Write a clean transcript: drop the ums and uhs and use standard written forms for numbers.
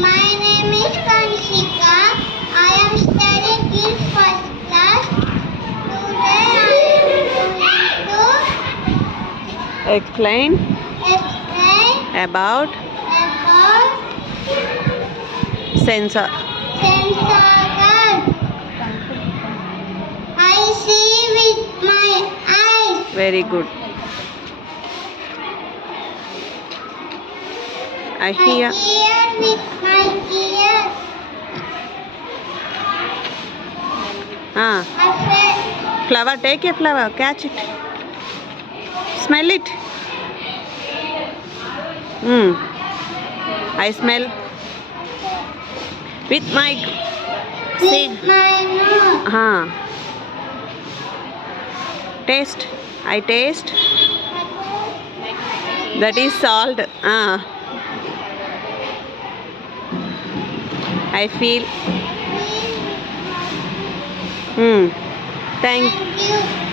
My name is Kanshika. I am studying in first class. Today I am going Explain to explain about about sensor. sensor gun. I see with my eyes. Very good. I I hear. hear with my ears. Ah, I feel. flower. Take a flower. Catch it. Smell it. I smell with my seed. With my nose. Taste. I taste. That is salt. I feel. Thank Thank you.